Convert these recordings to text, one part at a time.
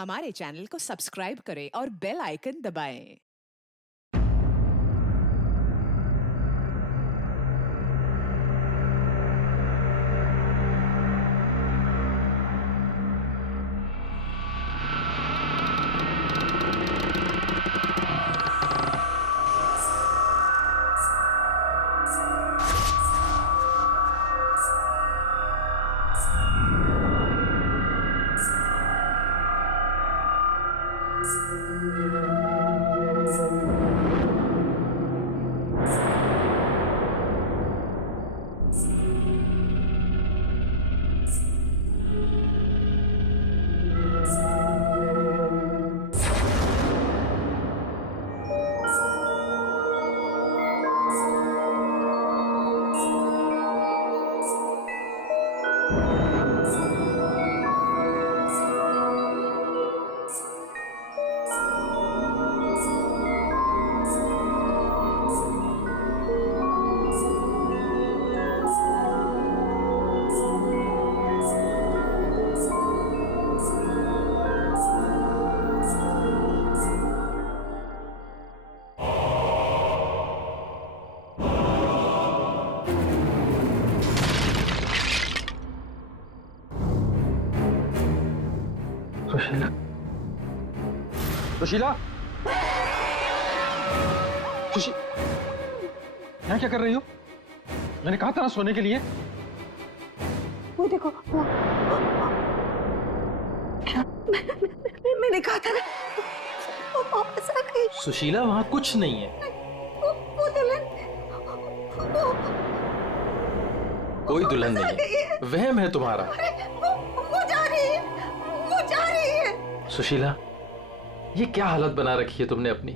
हमारे चैनल को सब्सक्राइब करें और बेल आइकन दबाएं। सुशीला, सुशीला, यहाँ क्या कर रही हो? मैंने कहा था ना सोने के लिए। वो देखो वो क्या मैंने कहा था ना वो वापस आ गई। सुशीला, वहां कुछ नहीं है। वो दुल्हन कोई दुल्हन नहीं है, वहम है तुम्हारा। वो जा रही है, वो जा रही है। सुशीला, ये क्या हालत बना रखी है तुमने अपनी?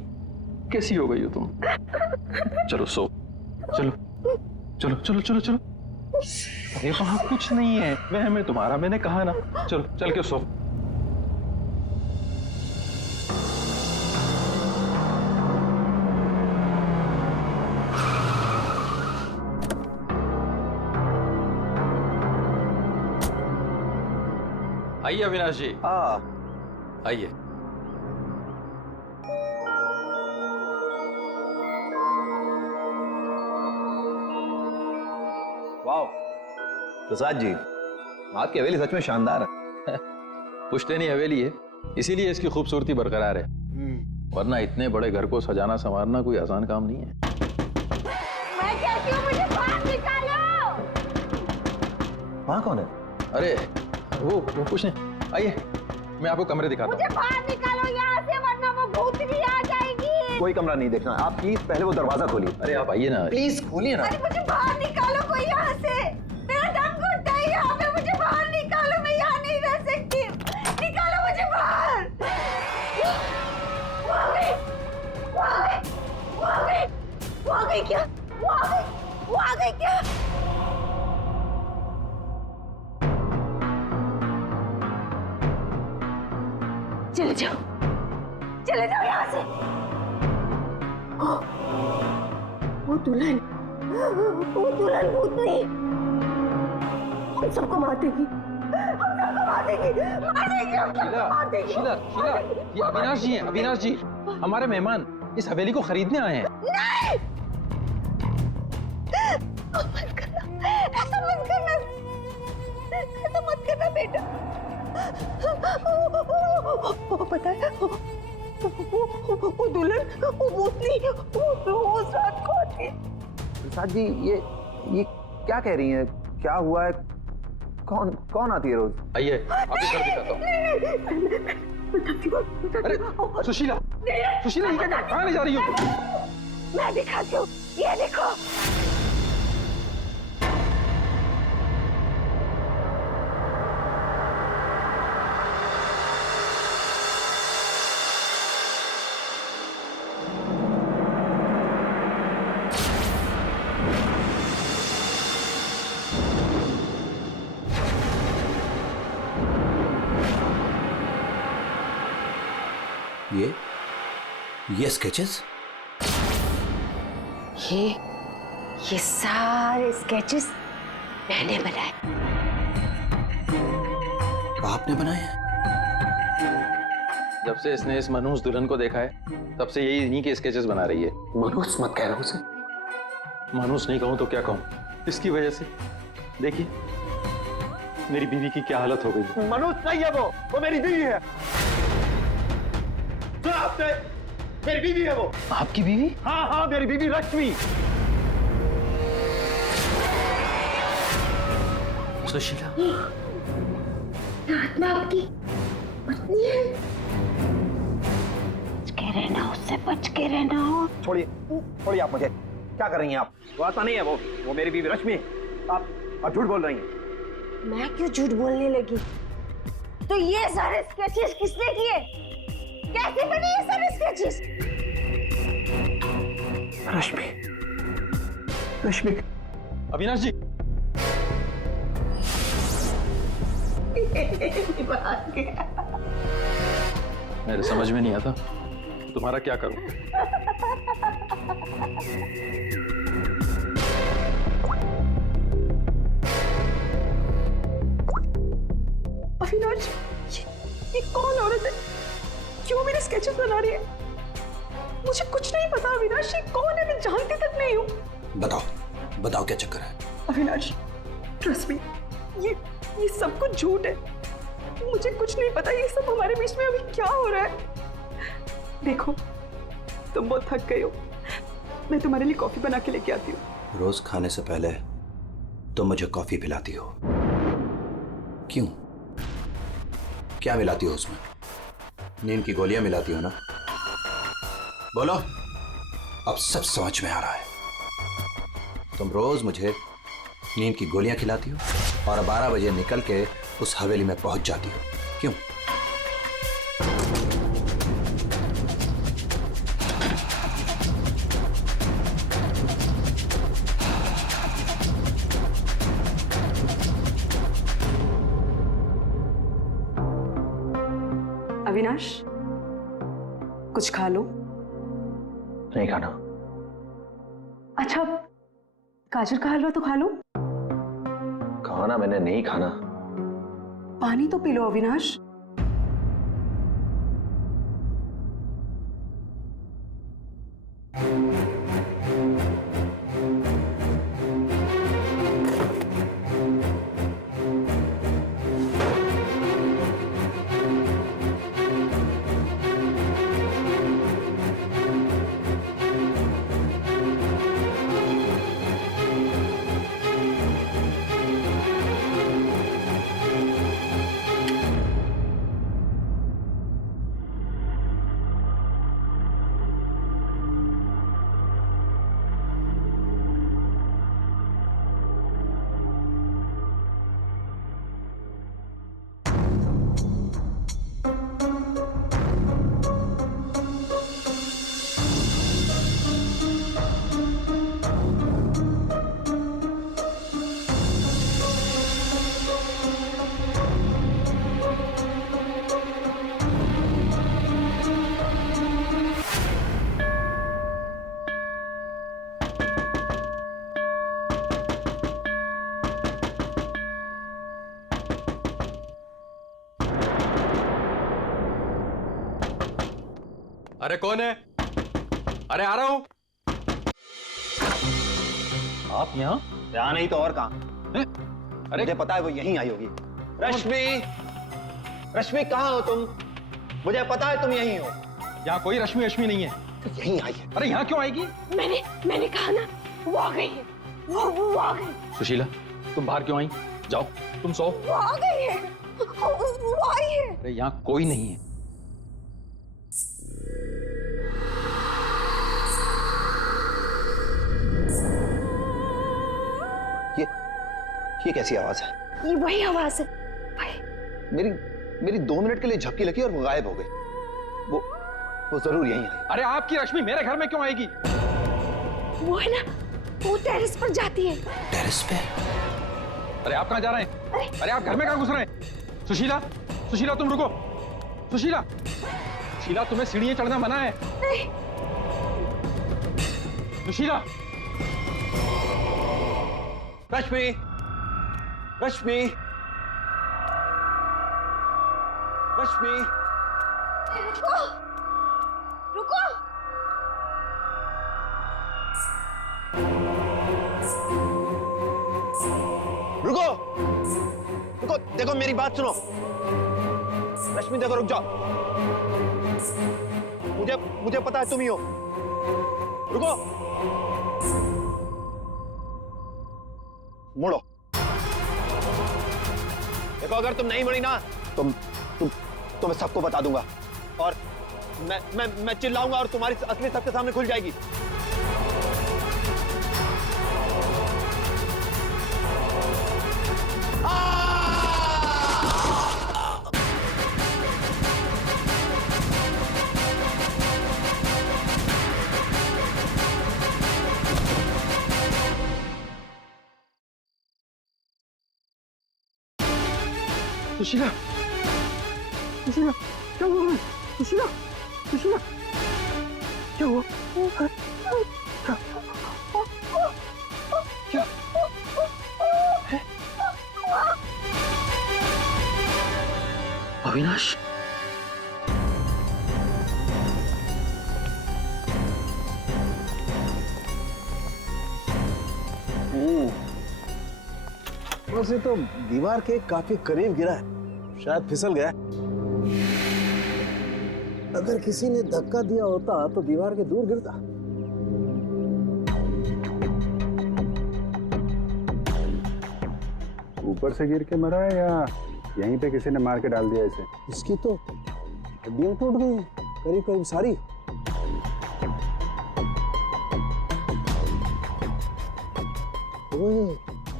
कैसी हो गई हो तुम? चलो सो, चलो चलो चलो चलो चलो। अरे वहां कुछ नहीं है, वहम है तुम्हारा, मैंने कहा ना। चलो चल के सो। आइए अविनाश जी, आइए। वाह प्रसाद जी, आपकी हवेली सच में शानदार है। पुश्तैनी हवेली है, इसीलिए इसकी खूबसूरती बरकरार है, वरना इतने बड़े घर को सजाना संवारना कोई आसान काम नहीं है। मैं कहती हूँ मुझे बाहर निकालो। वहाँ कौन है? अरे वो कुछ नहीं, आइए मैं आपको कमरे दिखाता हूँ। मुझे बाहर निकालो यहाँ से, वरना वो भूतनी आ जाएगी। कोई कमरा नहीं देखना, आप प्लीज पहले वो दरवाजा खोलिए। अरे आप आइए ना, प्लीज खोलिए ना। अरे मुझे बाहर निकालो कोई यहाँ से, मेरा दम घुटता है यहाँ पे। मुझे बाहर निकालो, मैं यहाँ नहीं रह सकती। निकालो मुझे बाहर। वो आ गई, वो आ गई, वो आ गई, वो आ गई क्या? वो आ गई, वो आ गई क्या? चले जाओ, चले जाओ यहाँ से। वो दुल्हन भूतनी हम सबको मार देगी, हम सबको मार देगी, मार देगी, हम सबको मार देगी। शीला, शीला, ये अविनाश जी हैं, अविनाश जी, हमारे मेहमान इस हवेली को खरीदने आए हैं। नहीं, मत करना, ऐसा मत करना, ऐसा मत करना बेटा। वो पता है, वो दुल्हन, वो भूतनी, वो रोज रात को आती है। प्रसाद जी, ये क्या कह रही हैं? क्या हुआ है? कौन आती है रोज? आइए आपको घर दिखाता हूँ। अरे सुशीला, सुशीला, ये क्या, कहाँ ले जा रही हो? मैं दिखाती हूँ, ये देखो। ये स्केचेस? ये सारे स्केचेस मैंने बनाए। आपने बनाए हैं? जब से इसने इस मनहूस दुल्हन को देखा है तब से यही इन्हीं के स्केचेस बना रही है। मनहूस मत कह रहा उसे। मनहूस नहीं कहूं तो क्या कहूं, इसकी वजह से देखिए मेरी बीवी की क्या हालत हो गई। मनोज नहीं है वो मेरी बीवी है। सुना आपने? मेरी बीवी है वो। आपकी बीवी? हाँ हाँ, मेरी बीवी रश्मि। सुशीला, आत्मा आपकी पत्नी है। बच के रहना, उससे बच के रहना। छोड़िए छोड़िए, आप मुझे क्या कर रही हैं आप? वो आत्मा नहीं है वो मेरी बीवी रश्मि। आप झूठ बोल रही हैं। मैं क्यों झूठ बोलने लगी? तो ये सारे स्केचेस किसने किए? कैसे बने ये सारे स्केचेस? रश्मि, रश्मि। अविनाश जी। मेरे समझ में नहीं आता तुम्हारा क्या करूं। अविनाश, ये कौन औरत है? क्यों मेरे स्केचेस बना रही है? मुझे कुछ नहीं पता अविनाश, ये कौन है? मैं जानती तक नहीं हूँ। बताओ बताओ क्या चक्कर है? अविनाश, ट्रस्ट मी, ये सब कुछ झूठ है। मुझे कुछ नहीं पता ये सब हमारे बीच में अभी क्या हो रहा है। देखो, तुम बहुत थक गए हो, मैं तुम्हारे लिए कॉफी बना के लेके आती हूँ। रोज खाने से पहले तुम मुझे कॉफी पिलाती हो, क्यों? क्या मिलाती हो उसमें? नींद की गोलियां मिलाती हो ना? बोलो, अब सब समझ में आ रहा है। तुम रोज मुझे नींद की गोलियां खिलाती हो और 12 बजे निकल के उस हवेली में पहुंच जाती हो, क्यों? अविनाश, कुछ खा लो। नहीं खाना। अच्छा, गाजर का हलवा तो खा लो। खाना मैंने नहीं खाना। पानी तो पी लो अविनाश। अरे कौन है? अरे आ रहा हूं। आप यहाँ? यहाँ नहीं तो और कहाँ? अरे मुझे पता है वो यहीं आई होगी। रश्मि, रश्मि कहाँ हो तुम? मुझे पता है तुम यहीं हो। यहाँ कोई रश्मि रश्मि नहीं है। तो यहीं आई है। अरे यहाँ क्यों आएगी? मैंने कहा ना, वो आ गई है। वो आ गई। सुशीला, तुम बाहर क्यों आई? जाओ तुम सो। वो आ गई है। वो आई है। अरे यहाँ कोई नहीं है। ये कैसी आवाज है? ये वही आवाज है। मेरी 2 मिनट के लिए झपकी लगी और वो गायब हो गई। वो जरूर यहीं आई। अरे आपकी रश्मि मेरे घर में क्यों आएगी? वो है ना, वो टेरेस पर जाती है। टेरेस पे? अरे आप कहाँ जा रहे हैं? अरे आप घर में कहाँ घुस रहे हैं? सुशीला, सुशीला तुम रुको। सुशीला, सुशीला तुम्हें सीढ़ियां चढ़ना मना है। नहीं। सुशीला। रश्मि, रश्मि, रश्मि, रुको रुको रुको रुको, देखो मेरी बात सुनो। रश्मि देखो, रुक जाओ। मुझे पता है तुम ही हो। रुको, मुड़ो। देखो अगर तुम नहीं मुड़ी ना तो मैं सबको बता दूंगा और मैं चिल्लाऊंगा और तुम्हारी असली सबके सामने खुल जाएगी। सुशीला, सुशीला, क्या हुआ? सुशीला, सुशीला, क्या हुआ? क्या? अविनाश, वैसे तो दीवार के काफी करीब गिरा है, शायद फिसल गया। अगर किसी ने धक्का दिया होता तो दीवार के दूर गिरता। ऊपर से गिर के मरा है या यहीं पे किसी ने मार के डाल दिया इसे? इसकी तो हड्डियां टूट गई हैं, करीब करीब सारी। ओए,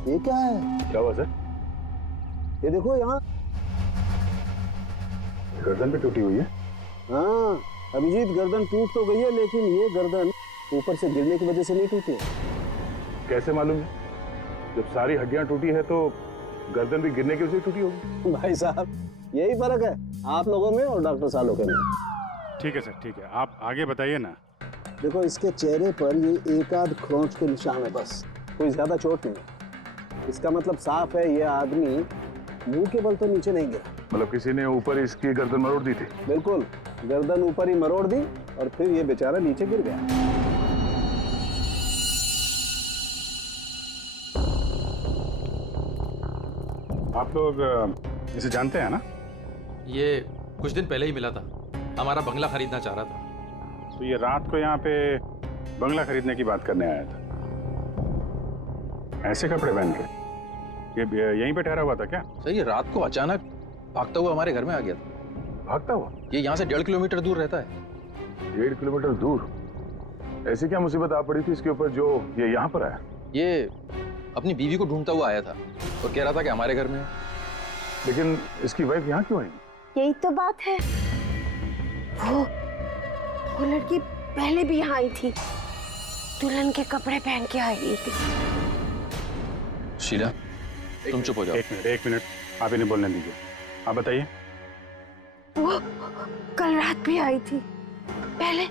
ये क्या है? क्या हुआ सर? ये देखो यहाँ। गर्दन पे टूटी हुई है। हाँ अभिजीत, गर्दन टूट तो गई है लेकिन ये गर्दन ऊपर से गिरने की वजह से नहीं टूटी है। कैसे मालूम है? जब सारी हड्डियां टूटी है तो गर्दन भी गिरने की वजह से टूटी होगी। भाई साहब यही फर्क है आप लोगों में और डॉक्टर सालों के में। ठीक है सर, ठीक है, आप आगे बताइए ना। देखो इसके चेहरे पर ये एक आध खरोंच के निशान है, बस कोई ज्यादा चोट नहीं है। इसका मतलब साफ है ये आदमी मुंह के बल तो नीचे नहीं गिरा। मतलब किसी ने ऊपर इसकी गर्दन मरोड़ दी थी? बिल्कुल, गर्दन ऊपर ही मरोड़ दी और फिर ये बेचारा नीचे गिर गया। आप लोग इसे जानते हैं ना? ये कुछ दिन पहले ही मिला था, हमारा बंगला खरीदना चाह रहा था। तो ये रात को यहाँ पे बंगला खरीदने की बात करने आया था। ऐसे कपड़े पहन के ये यहीं पे ठहरा हुआ था क्या? सर ये रात को अचानक भागता हुआ हमारे घर में आ गया था। भागता हुआ? ये यहाँ से 1.5 किलोमीटर दूर रहता है। 1.5 किलोमीटर दूर? ऐसी क्या मुसीबत आ पड़ी थी इसके ऊपर जो ये यहाँ पर आया? ये अपनी बीवी को ढूंढता हुआ आया था और कह रहा था कि हमारे घर में है। लेकिन इसकी वाइफ यहाँ क्यों आएगी? यही तो बात है। वो लड़की पहले भी यहाँ आई थी, दुल्हन के कपड़े पहन के आई थी। शीला तुम चुप हो जाओ। एक मिनट, आप इन्हें बोलने दीजिए। आप बताइए। वो कल रात भी आई थी। पहले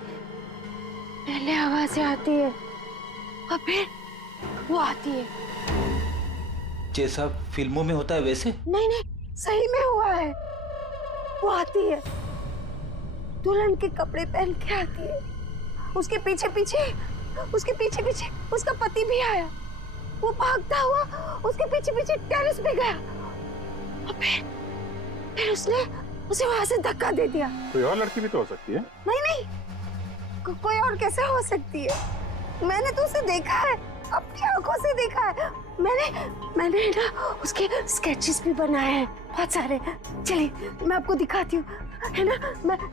आवाजें आती है और फिर वो आती है। जैसा फिल्मों में होता है वैसे? नहीं, सही में हुआ है। वो आती है, दुल्हन के कपड़े पहन के आती है। उसके पीछे पीछे उसका पति भी आया। वो भागता हुआ उसके पीछे टेरेस पे गया और फिर उसने उसे वहां से धक्का दे दिया। कोई और लड़की भी तो हो सकती है। नहीं, कोई और कैसे हो सकती है? मैंने तो उसे देखा है, अपनी आंखों से देखा है। मैंने ना उसके स्केचेस भी बनाए हैं बहुत सारे। चलिए मैं आपको दिखाती हूँ, है ना?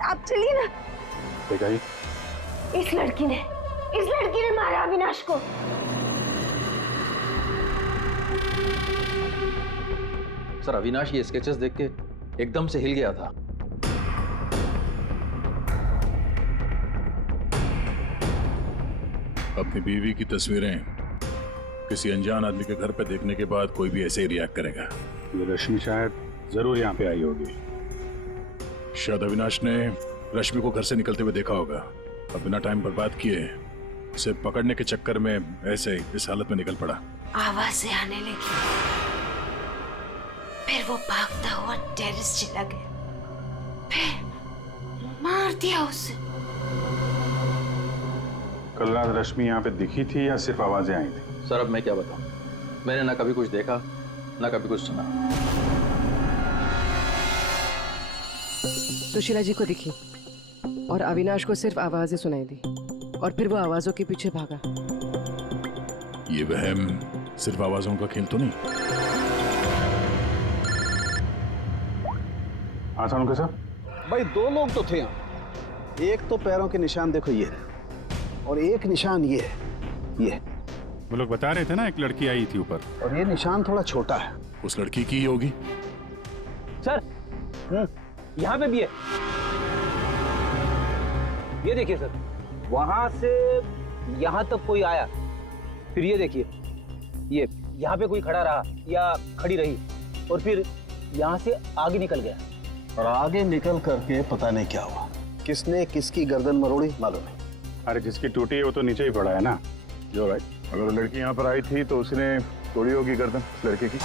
आप चलिए ना। दिखाइए। इस लड़की ने मारा अविनाश को। सर अविनाश ये स्केचेस देख के एकदम से हिल गया था। अपनी बीवी की तस्वीरें किसी अनजान आदमी के घर पे देखने के बाद कोई भी ऐसे ही रिएक्ट करेगा। ये रश्मि शायद जरूर यहाँ पे आई होगी। शायद अविनाश ने रश्मि को घर से निकलते हुए देखा होगा और बिना टाइम बर्बाद किए उसे पकड़ने के चक्कर में ऐसे इस हालत में निकल पड़ा। आवाजें आने लगी, फिर वो भागता हुआ टेरेस चला गया। दिया उससे? कल रात रश्मि यहाँ पे दिखी थी या सिर्फ आवाजें आई थी? सर अब मैं क्या बताऊं, मैंने ना कभी कुछ देखा ना कभी कुछ सुना। सुशीला जी को दिखी और अविनाश को सिर्फ आवाजें सुनाई दी और फिर वो आवाजों के पीछे भागा। ये वहम सिर्फ आवाजों का खेल तो नहीं? हाँ सानुका साहब, भाई 2 लोग तो थे यहाँ। एक तो पैरों के निशान देखो ये रहे, और एक निशान ये है, ये। वो लोग बता रहे थे ना एक लड़की आई थी ऊपर। और ये निशान थोड़ा छोटा है। उस लड़की की ही होगी। सर यहाँ पे भी है, ये देखिए सर, वहां से यहाँ तक कोई आया, फिर ये देखिए, ये यहाँ पे कोई खड़ा रहा या खड़ी रही, और फिर यहाँ से आगे निकल गया। और आगे निकल करके पता नहीं क्या हुआ, किसने किसकी गर्दन मरोड़ी मालूम नहीं। अरे जिसकी टूटी है वो तो नीचे ही पड़ा है ना। जो राइट, अगर वो लड़की यहाँ पर आई थी तो उसने तोड़ी होगी गर्दन उस लड़के की।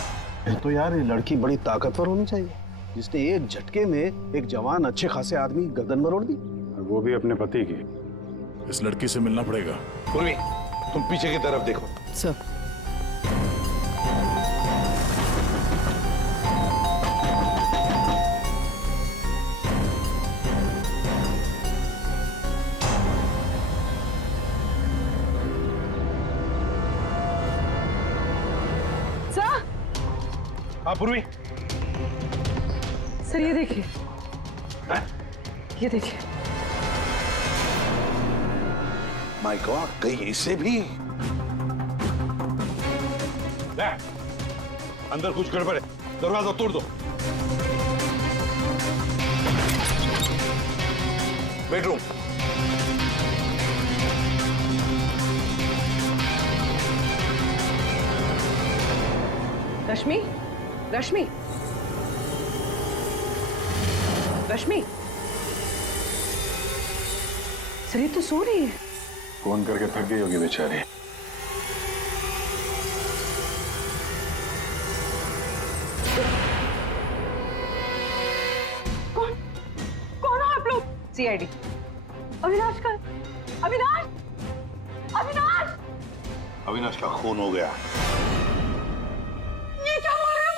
तो यार ये लड़की बड़ी ताकतवर होनी चाहिए, जिसने एक झटके में एक जवान अच्छे खासे आदमी गर्दन मरोड़ दी। वो भी अपने पति की। इस लड़की से मिलना पड़ेगा। पूर्वी, तुम पीछे की तरफ देखो। सर हाँ पूर्वी, सर ये देखिए, ये देखिए। माय गॉड, कहीं इससे भी? अंदर कुछ गड़बड़ है, दरवाजा तोड़ दो। बेडरूम। रश्मि, रश्मि, रश्मि, सर ये तो सो रही है। फोन करके थक गई होगी बेचारी। कौन हो आप लोग? सीआईडी। अविनाश का, अविनाश, अविनाश, अविनाश का खून हो गया। ये क्या बोल रहे हो?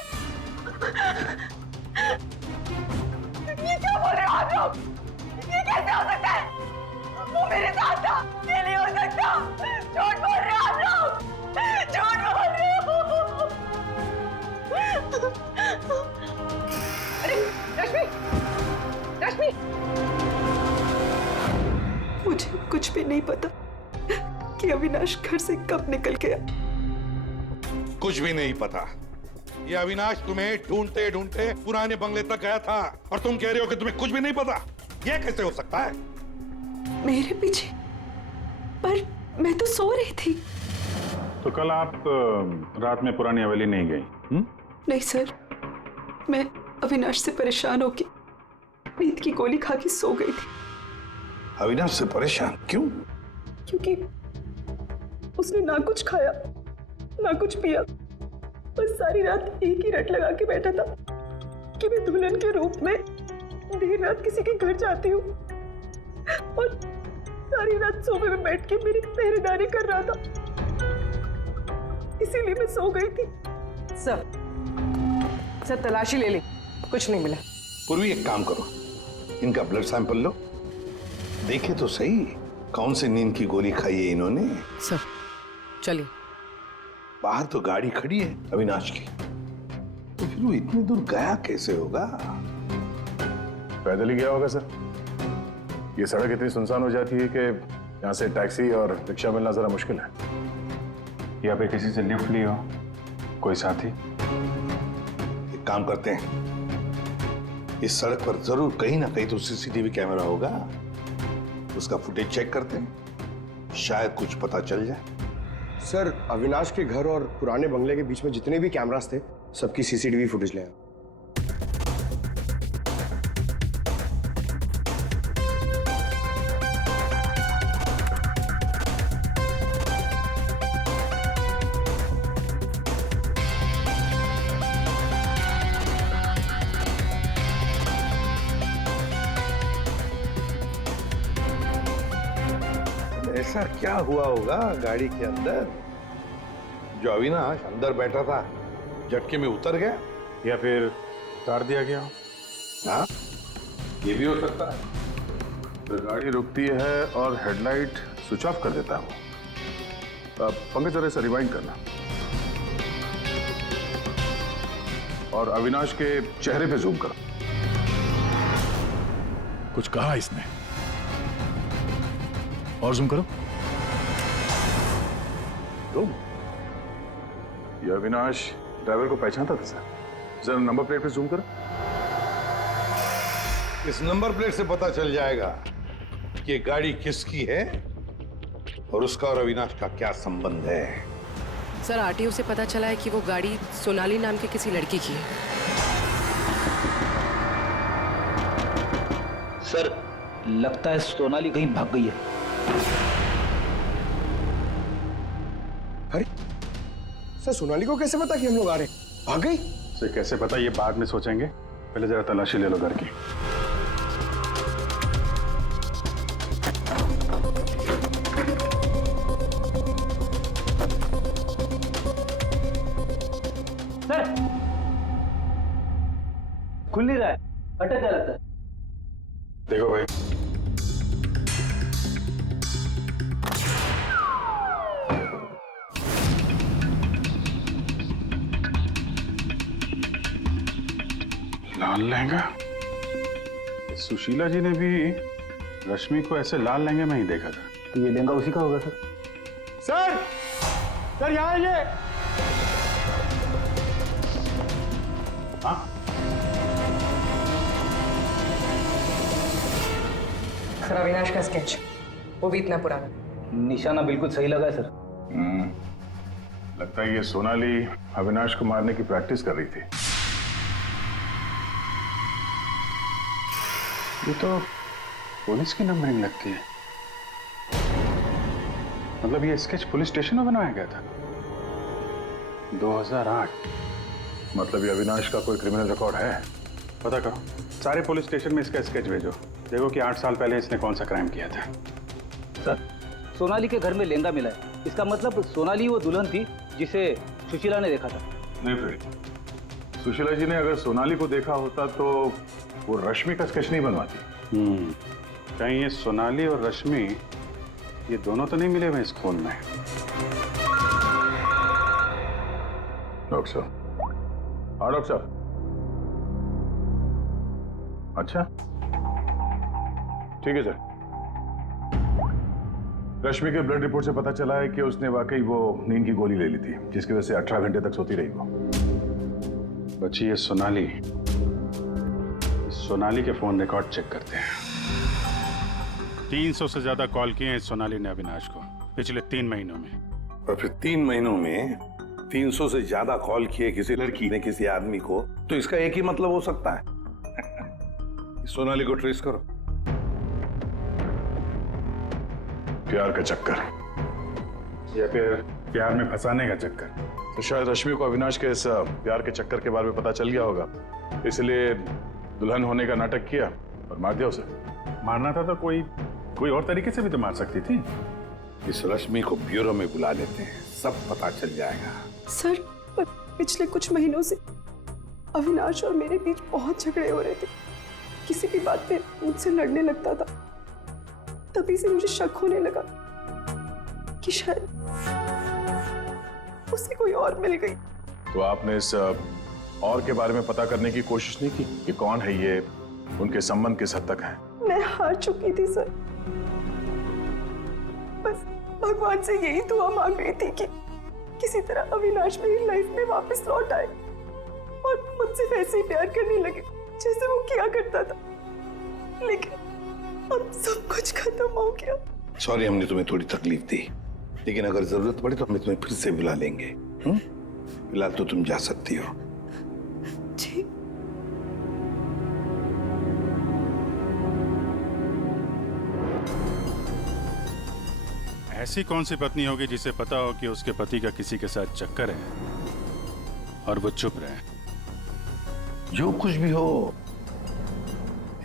ये क्या बोल रहे हो आप लोग? ये कैसे हो सकता है? वो मेरे साथ था, ये नहीं हो सकता। झूठ बोल रहे हो आप लोग, झूठ बोल रहे हो। अरे रश्मि, रश्मि, मुझे कुछ भी नहीं पता कि अविनाश घर से कब निकल गया। कुछ भी नहीं पता। ये अविनाश तुम्हें ढूंढते ढूंढते पुराने बंगले तक गया था और तुम कह रहे हो कि तुम्हें कुछ भी नहीं पता। ये कैसे हो सकता है? मेरे पीछे? पर मैं तो सो रही थी। तो कल आप रात में पुरानी हवेली नहीं गई? नहीं सर, मैं अविनाश से परेशान होके नींद की गोली खा के सो गई थी। अविनाश से परेशान क्यों? क्योंकि उसने ना कुछ खाया ना कुछ पिया, बस सारी रात एक ही रट लगा के बैठा था कि मैं दुल्हन के रूप में देर रात किसी के घर जाती हूँ, और सारी रात सोफे में बैठ के मेरी पहरेदारी कर रहा था। इसीलिए मैं सो गई थी। सर तलाशी ले ली, कुछ नहीं मिला। पूर्वी एक काम करो, इनका ब्लड सैंपल लो, देखे तो सही कौन सी नींद की गोली खाई है इन्होंने। सर चलिए। बाहर तो गाड़ी खड़ी है अविनाश की, तो फिर वो इतनी दूर गया कैसे होगा? पैदल ही गया होगा सर। ये सड़क इतनी सुनसान हो जाती है कि यहाँ से टैक्सी और रिक्शा मिलना जरा मुश्किल है। या पे किसी से लिफ्ट ली हो, कोई साथी? एक काम करते हैं, इस सड़क पर जरूर कहीं ना कहीं तो सीसीटीवी कैमरा होगा, उसका फुटेज चेक करते हैं, शायद कुछ पता चल जाए। सर अविनाश के घर और पुराने बंगले के बीच में जितने भी कैमरास थे सबकी सीसीटीवी फुटेज ले आए। ऐसा क्या हुआ होगा गाड़ी के अंदर जो अविनाश अंदर बैठा था झटके में उतर गया? या फिर उतार दिया गया हो? हाँ, ये भी हो सकता है। तो गाड़ी रुकती है और हेडलाइट स्विच ऑफ कर देता है वो। पंकज जरा इसे रिवाइंड करना और अविनाश के चेहरे पे जूम करो। कुछ कहा इसने? और जूम करो। तुम ये अविनाश ड्राइवर को पहचानता था सर? जरा नंबर प्लेट पे जूम करो। इस नंबर प्लेट से पता चल जाएगा कि ये गाड़ी किसकी है और उसका और अविनाश का क्या संबंध है। सर आरटीओ से पता चला है कि वो गाड़ी सोनाली नाम की किसी लड़की की है। सर लगता है सोनाली कहीं भाग गई है। अरे सर, सोनाली को कैसे पता कि हम लोग आ रहे हैं? भाग गई? सर कैसे पता, ये बाद में सोचेंगे, पहले जरा तलाशी ले लो घर की। सर खुल नहीं रहा है, अटक गया लगता है। देखो भाई, लाल लहंगा। सुशीला जी ने भी रश्मि को ऐसे लाल लहंगे में ही देखा था। तो ये लहंगा उसी का होगा सर। सर सर, यहाँ आइए। हाँ, सर अविनाश का स्केच, वो भी इतना पुराना। निशाना बिल्कुल सही लगा है सर। लगता है ये सोनाली अविनाश को मारने की प्रैक्टिस कर रही थी। ये तो पुलिस की नंबरिंग लगती है। मतलब ये स्केच पुलिस स्टेशन में बनवाया गया था 2008। मतलब ये अविनाश का कोई क्रिमिनल रिकॉर्ड है? पता करो, सारे पुलिस स्टेशन में इसका स्केच भेजो, देखो कि 8 साल पहले इसने कौन सा क्राइम किया था। सर सोनाली के घर में लहंगा मिला है, इसका मतलब सोनाली वो दुल्हन थी जिसे सुशीला ने देखा था। नहीं फिर सुशीला जी ने अगर सोनाली को देखा होता तो वो रश्मि का स्केच नहीं बनवाती। कहीं ये सोनाली और रश्मि ये दोनों तो नहीं मिले हुए इस खून में? डॉक्टर साहब। हाँ डॉक्टर साहब। अच्छा ठीक है सर। रश्मि के ब्लड रिपोर्ट से पता चला है कि उसने वाकई वो नींद की गोली ले ली थी, जिसकी वजह से 18 घंटे तक सोती रही वो। बच्ची ये सोनाली के फोन रिकॉर्ड चेक करते हैं। 300 से ज्यादा कॉल किए हैं सोनाली ने अविनाश को पिछले 3 महीनों में। और फिर 3 महीनों में 300 से ज्यादा कॉल किए किसी लड़की ने किसी आदमी को, तो इसका एक ही मतलब हो सकता है। सोनाली को ट्रेस करो। प्यार का चक्कर या फिर प्यार में फंसाने का चक्कर। तो शायद रश्मि को अविनाश के इस प्यार के चक्कर के बारे में पता चल गया होगा, इसलिए दुल्हन होने का नाटक किया और मार दिया उसे। मारना था तो कोई और तरीके से भी तो मार सकती थी। इस रश्मि को ब्यूरो में बुला लेते हैं, सब पता चल जाएगा। सर पिछले कुछ महीनों से अविनाश और मेरे बीच बहुत झगड़े हो रहे थे। किसी भी बात पे मुझसे लड़ने लगता था। तभी से मुझे शक होने लगा कि शायद उसे कोई और मिल गई। तो आपने इस और के बारे में पता करने की कोशिश नहीं की कि कौन है ये, उनके संबंध किस हद तक हैं? मैं हार चुकी थी सर। बस भगवान से यही दुआ मांग रही थी कि किसी तरह अविनाश मेरी लाइफ में वापस लौट आए और मुझसे वैसे ही प्यार करने लगे जैसे वो किया करता था। लेकिन अब सब कुछ खत्म हो गया। सॉरी हमने तुम्हें थोड़ी तकलीफ दी, लेकिन अगर जरूरत पड़े तो हम तुम्हें फिर से बुला लेंगे। फिलहाल तो तुम जा सकती हो। जी। ऐसी कौन सी पत्नी होगी जिसे पता हो कि उसके पति का किसी के साथ चक्कर है और वो चुप रहे? जो कुछ भी हो,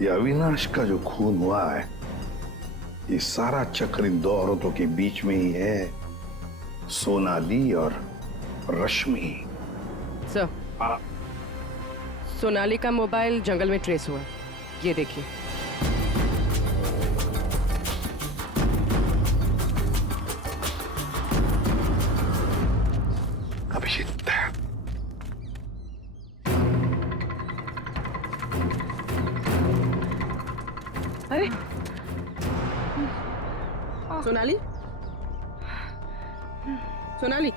ये अविनाश का जो खून हुआ है ये सारा चक्कर इन दो औरतों के बीच में ही है, सोनाली और रश्मि। सर, सोनाली का मोबाइल जंगल में ट्रेस हुआ, ये देखिए। अभिजीत, अरे सोनाली, सोनाली,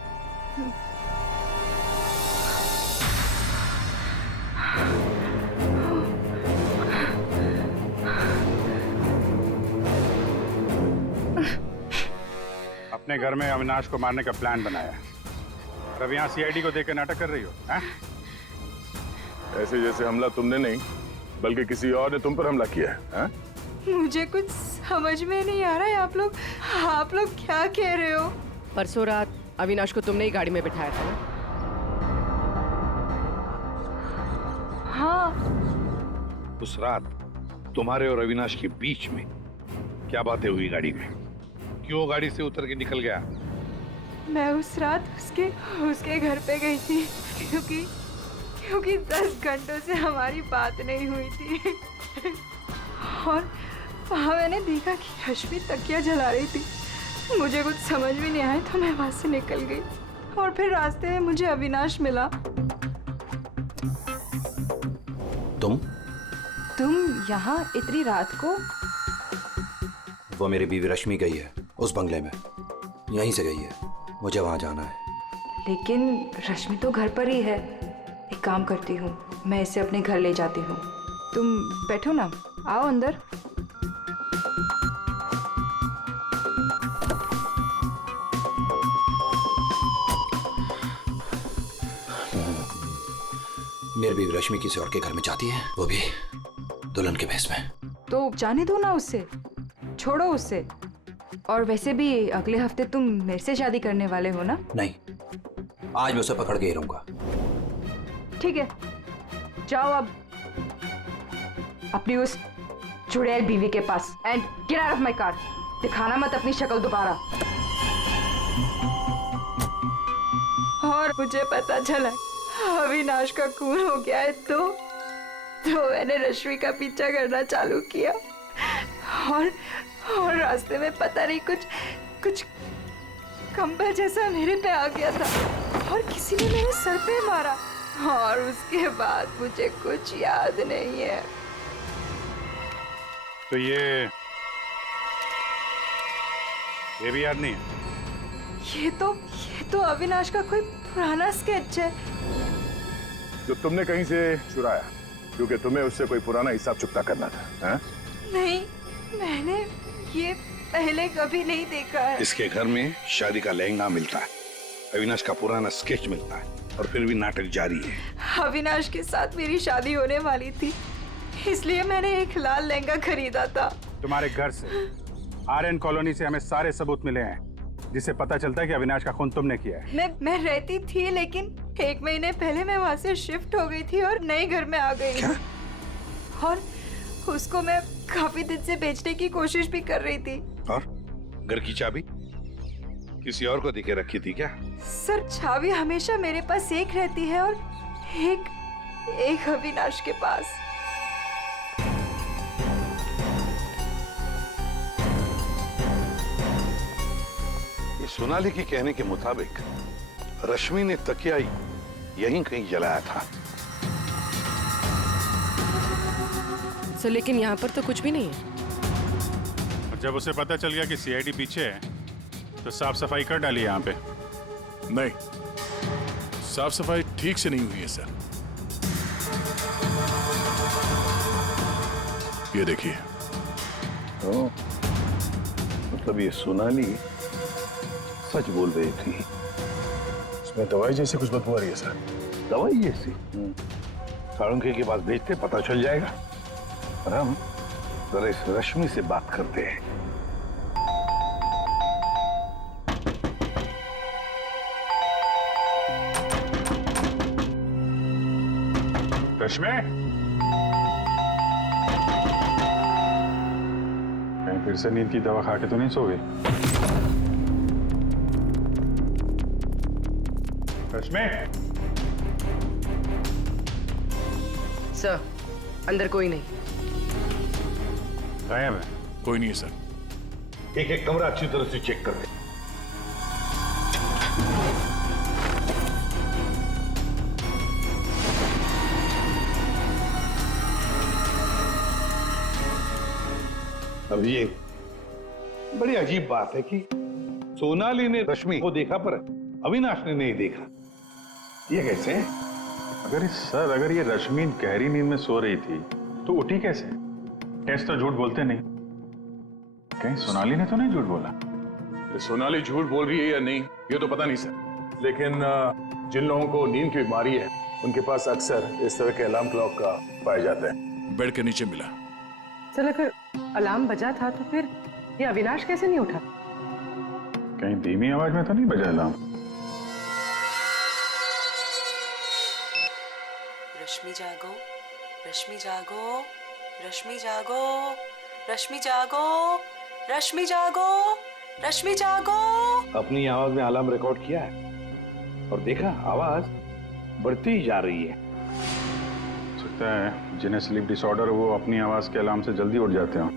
अपने घर में अविनाश को मारने का प्लान बनाया और अब यहाँ सीआईडी को देकर नाटक कर रही हो, हैं? ऐसे जैसे हमला तुमने नहीं बल्कि किसी और ने तुम पर हमला किया है, हैं? मुझे कुछ समझ में नहीं आ रहा है। आप लोग क्या कह रहे हो? परसों रात अविनाश को तुमने ही गाड़ी में बिठाया था ना? हाँ। उस रात तुम्हारे और अविनाश के बीच में क्या बातें हुई गाड़ी में? क्यों गाड़ी से उतर के निकल गया? मैं उस रात उसके घर पे गई थी क्योंकि 10 घंटों से हमारी बात नहीं हुई थी और वहाँ मैंने देखा कि रश्मि तकिया जला रही थी। मुझे कुछ समझ भी नहीं आया तो मैं वहाँ से निकल गई और फिर रास्ते में मुझे अविनाश मिला। तुम यहाँ इतनी रात को? वो मेरी बीवी रश्मि गई है उस बंगले में, यहीं से गई है। मुझे वहां जाना है। लेकिन रश्मि तो घर पर ही है। एक काम करती हूँ, मैं इसे अपने घर ले जाती हूँ। तुम बैठो ना, आओ अंदर। मेरी बीवी रश्मि किसी और के घर में जाती है, वो भी दुल्हन के भेष में। तो जाने दो ना उससे, छोड़ो उससे। और वैसे भी अगले हफ्ते तुम मेरे से शादी करने वाले हो ना? नहीं, आज मैं उसे पकड़ के ही रहूंगा। ठीक है, जाओ अब अपनी उस चुड़ैल बीवी के पास and get out of my car. दिखाना मत अपनी शक्ल दोबारा। और मुझे पता चला अविनाश का खून हो गया है तो मैंने रश्मि का पीछा करना चालू किया और रास्ते में पता नहीं कुछ कंबल जैसा मेरे पे आ गया था और किसी ने मेरे सर पे मारा और उसके बाद मुझे कुछ याद नहीं है। तो ये भी याद नहीं है? ये तो अविनाश का कोई पुराना स्केच है जो तुमने कहीं से चुराया, क्योंकि तुम्हें उससे कोई पुराना हिसाब चुकता करना था, हैं? नहीं, मैंने ये पहले कभी नहीं देखा है। इसके घर में शादी का लहंगा मिलता है, अविनाश का पुराना स्केच मिलता है और फिर भी नाटक जारी है। अविनाश के साथ मेरी शादी होने वाली थी, इसलिए मैंने एक लाल लहंगा खरीदा था। तुम्हारे घर से आर्यन कॉलोनी से हमें सारे सबूत मिले हैं जिससे पता चलता है कि अविनाश का खून तुमने किया है। मैं रहती थी, लेकिन 1 महीने पहले मैं वहाँ से शिफ्ट हो गई थी और नए घर में आ गई। और उसको मैं काफी दिन से बेचने की कोशिश भी कर रही थी। और घर की चाबी किसी और को देके रखी थी क्या? सर, चाबी हमेशा मेरे पास एक रहती है और एक अविनाश के पास। ये सोनाली के कहने के मुताबिक रश्मि ने तकिया यहीं कहीं जलाया था। सर, लेकिन यहाँ पर तो कुछ भी नहीं है। जब उसे पता चल गया कि सीआईडी पीछे है तो साफ सफाई कर डाली यहाँ पे। नहीं, साफ सफाई ठीक से नहीं हुई है सर। ये देखिए। मतलब ये सोनाली सच बोल रही थी। इसमें दवाई जैसी कुछ बदबू आ रही है सर। दवाई जैसी? साळुंखे के पास भेजते, पता चल जाएगा। और हम जरा इस रश्मि से बात करते हैं। रश्मि, कहीं फिर से नींद की दवा खा के तो नहीं सो गई? रश्मि, सर, अंदर कोई नहीं। गायब है। कोई नहीं है सर। एक एक कमरा अच्छी तरह से चेक कर दे। अब ये बड़ी अजीब बात है कि सोनाली ने रश्मि को देखा पर अविनाश ने नहीं देखा। ये कैसे? अगर ये रश्मि गहरी नींद में सो रही थी तो उठी कैसे? टेस्ट तो झूठ बोलते नहीं। कहीं सोनाली ने तो नहीं झूठ बोला? सोनाली झूठ बोल रही है या नहीं ये तो पता नहीं सर, लेकिन जिन लोगों को नींद की बीमारी है उनके पास अक्सर इस तरह के अलार्म क्लॉक का पाया जाता है। बेड के नीचे मिला। सर अगर अलार्म बजा था तो फिर ये अविनाश कैसे नहीं उठा? कहीं धीमी आवाज में तो नहीं बजा अलार्म? रश्मि जागो, रश्मि जागो, रश्मि जागो, रश्मि जागो, रश्मि जागो, रश्मि जागो। अपनी आवाज में अलार्म रिकॉर्ड किया है और देखा आवाज बढ़ती ही जा रही है। सकता है जिन्हें स्लीप डिसऑर्डर वो अपनी आवाज के अलार्म से जल्दी उठ जाते हो।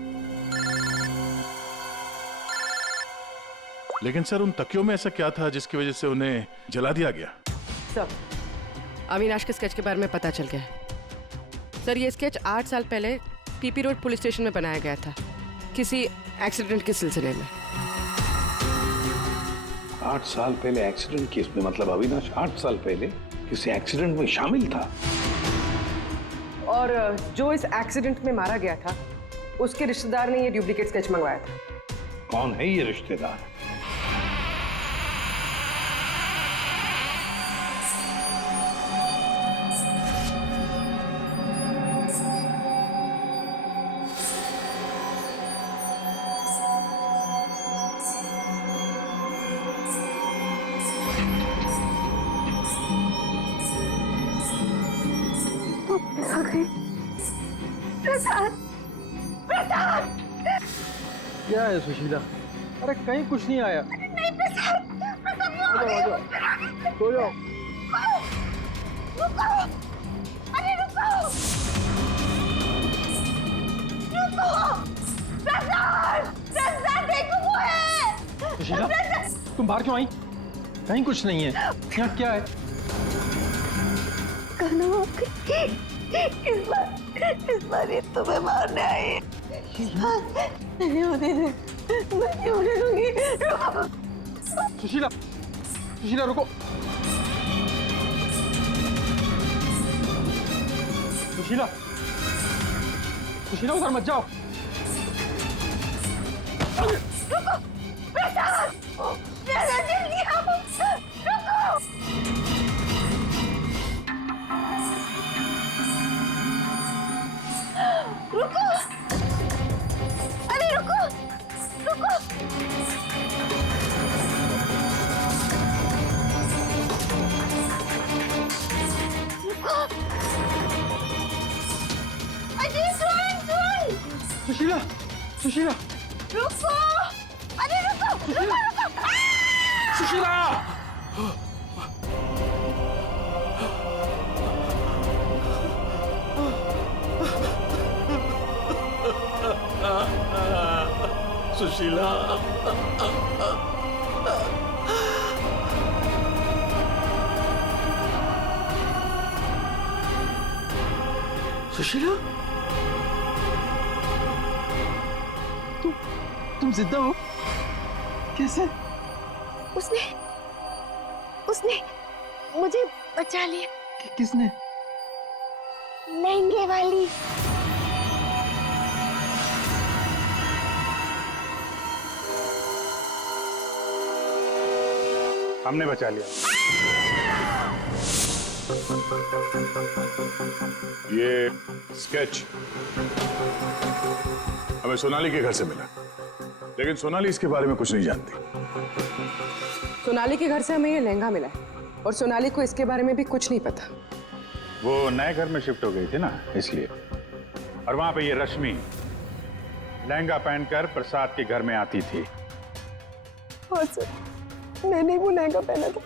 लेकिन सर उन तकियों में ऐसा क्या था जिसकी वजह से उन्हें जला दिया गया? सर, अविनाश के स्केच के बारे में पता चल गया है। सर ये स्केच 8 साल पहले पीपी रोड पुलिस स्टेशन में बनाया गया था किसी एक्सीडेंट के सिलसिले में। 8 साल पहले एक्सीडेंट केस में, मतलब अविनाश 8 साल पहले किसी एक्सीडेंट में शामिल था। और जो इस एक्सीडेंट में मारा गया था उसके रिश्तेदार ने ये डुप्लीकेट स्केच मंगवाया था। कौन है ये रिश्तेदार? क्या है सुशीला? अरे कहीं कुछ नहीं आया। सो जाओ। अरे रुको, देखो वो है। सुशीला, तुम बाहर क्यों आई? कहीं कुछ नहीं है। यहाँ क्या है? इस बार ये तुम्हें मारने आई है। नहीं होने दे, मैं नहीं होने दूंगी। सुशीला, सुशीला रुको। सुशीला, सुशीला उधर मत जाओ। रुको, प्रसाद, जरा जल्दी आओ। रुको। रुको, अरे रुको, रुको। रुको, अरे सुन। सुशीला, सुशीला, रुको, अरे रुको, रुको, रुको। सुशीला! सुशीला, सुशीला, तुम जिंदा हो? कैसे? उसने मुझे बचा लिया। किसने? लहंगे वाली। हमने बचा लिया। ये स्केच हमें सोनाली के घर से मिला, लेकिन सोनाली इसके बारे में कुछ नहीं जानती। सोनाली के घर से हमें ये लहंगा मिला है और सोनाली को इसके बारे में भी कुछ नहीं पता। वो नए घर में शिफ्ट हो गई थी ना, इसलिए। और वहां पे ये रश्मि लहंगा पहनकर प्रसाद के घर में आती थी। हाँ सर, मैंने वो लहंगा पहना था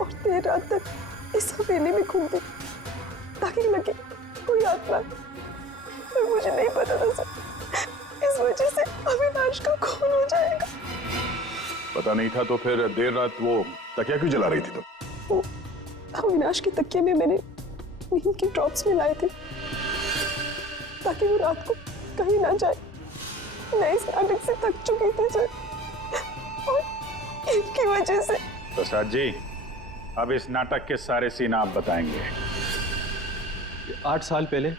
और देर रात तक इस हवेली में घूमती ताकि लगे कोई आत्मा। पर मुझे नहीं पता था सर, इस वजह से अविनाश का खून हो जाएगा। पता नहीं था तो फिर देर रात वो तकिया क्यों जला रही थी तुम? वो अविनाश के तकिए में मैंने नींद के ड्रॉप्स मिलाए थे ताकि वो रात को कहीं ना जाए। मैं इस नाटक से थक चुकी थी सर और इनकी वजह से। प्रसाद जी, अब इस नाटक के सारे सीन आप बताएंगे। 8 साल पहले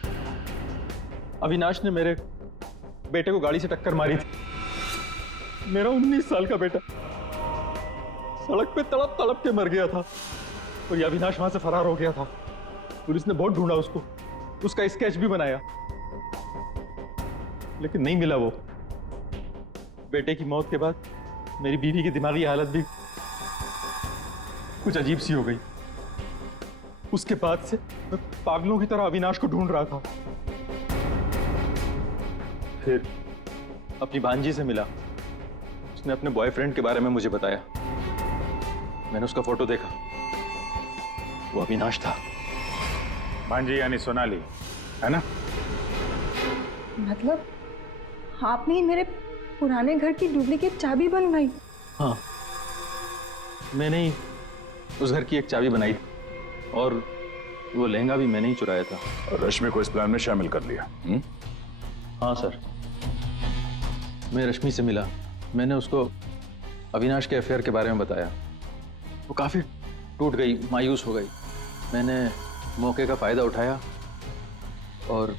अविनाश ने मेरे बेटे को गाड़ी से टक्कर मारी थी। मेरा 19 साल का बेटा सड़क पे तड़प तड़प के मर गया था और ये अविनाश वहां से फरार हो गया था। पुलिस ने बहुत ढूंढा उसको, उसका स्केच भी बनाया, लेकिन नहीं मिला वो। बेटे की मौत के बाद मेरी बीवी की दिमागी हालत भी कुछ अजीब सी हो गई। उसके बाद से मैं पागलों की तरह अविनाश को ढूंढ रहा था। फिर अपनी भांजी से मिला, उसने अपने बॉयफ्रेंड के बारे में मुझे बताया। मैंने उसका फोटो देखा, वो अविनाश था। भांजी यानी सोनाली, है ना? मतलब आपने ही मेरे पुराने घर की डुप्लीकेट चाबी बनवाई? हाँ, मैंने ही उस घर की एक चाबी बनाई थी और वो लहंगा भी मैंने ही चुराया था। और रश्मि को इस प्लान में शामिल कर लिया? हाँ सर, मैं रश्मि से मिला, मैंने उसको अविनाश के अफेयर के बारे में बताया। वो काफ़ी टूट गई, मायूस हो गई। मैंने मौके का फ़ायदा उठाया और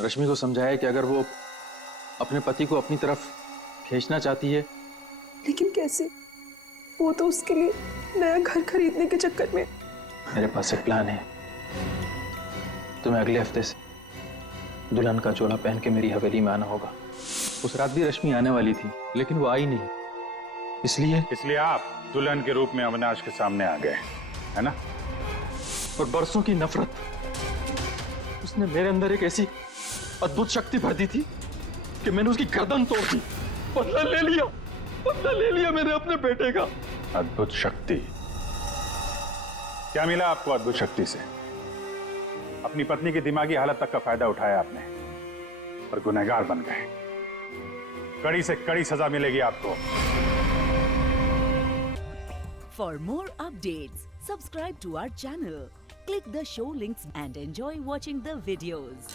रश्मि को समझाया कि अगर वो अपने पति को अपनी तरफ खींचना चाहती है। लेकिन कैसे? वो तो उसके लिए नया घर खरीदने के चक्कर में। मेरे पास एक प्लान है। तुम्हें अगले हफ्ते से दुल्हन का चोला पहन के मेरी हवेली में आना होगा। उस रात भी रश्मि आने वाली थी, लेकिन वो आई नहीं। इसलिए आप दुल्हन के रूप में अविनाश के सामने आ गए, है ना? और बरसों की नफरत, उसने मेरे अंदर एक ऐसी अद्भुत शक्ति भर दी थी कि मैंने उसकी गर्दन तोड़ दी। बदला ले लिया मैंने अपने बेटे का। अद्भुत शक्ति? क्या मिला आपको अद्भुत शक्ति से? अपनी पत्नी की दिमागी हालत तक का फायदा उठाया आपने और गुनहगार बन गए। कड़ी से कड़ी सजा मिलेगी आपको। For more updates, subscribe to our channel, click the show links and enjoy watching the videos.